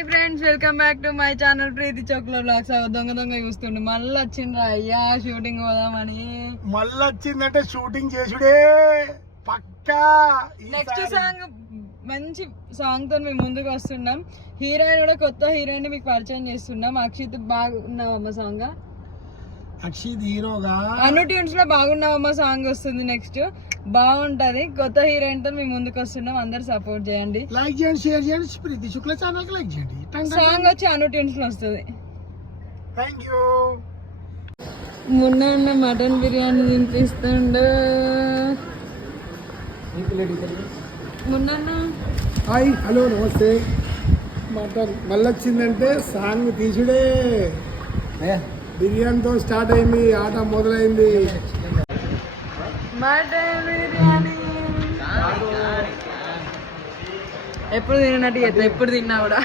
Hi friends, welcome back to my channel Preethi చోక్లో vlogs. దొంగ వచ్చిండ్రు మళ్ళీ వచ్చిండ్రా అయ్యా షూటింగ్ పోదామని. మళ్ళీ వచ్చిందంటే షూటింగ్ చేసుడే పక్కా. నెక్స్ట్ సాంగ్ మంచి సాంగ్ తో మేము ముందుకు వస్తున్నాం. హీరోయిన్ కూడా కొత్త హీరోయిన్ మీకు పరిచయం చేస్తున్నాం. అక్షిత్ బాగున్నావమ్మ సాంగ్, అక్షిత్ హీరోగా అను ట్యూన్స్ లో బాగున్నావమ్మ సాంగ్ వస్తుంది. నెక్స్ట్ బాగుంటది. కొత్త హీరోయిన్ తో మేము ముందుకు వస్తున్నాం. అందరు సపోర్ట్ చేయండి, లైక్ చేయండి, షేర్ చేయండి. ప్రీతి శుక్ల ఛానల్ కి లైక్ చేయండి. సాంగ్ వచ్చి అను ట్యూన్స్ లో వస్తుంది. Thank you. మొన్న మటన్ బిర్యానీ తినిపిస్తుండు. మొన్న హాయ్ హలో నమస్తే. మటన్ మళ్ళీ వచ్చిందంటే సాంగ్ తీసుడే. బిర్యానీతో స్టార్ట్ అయింది, ఆట మొదలైంది. మటన్ బిర్యానీ ఎప్పుడు తినట్టు ఎప్పుడు తిన్నా కూడా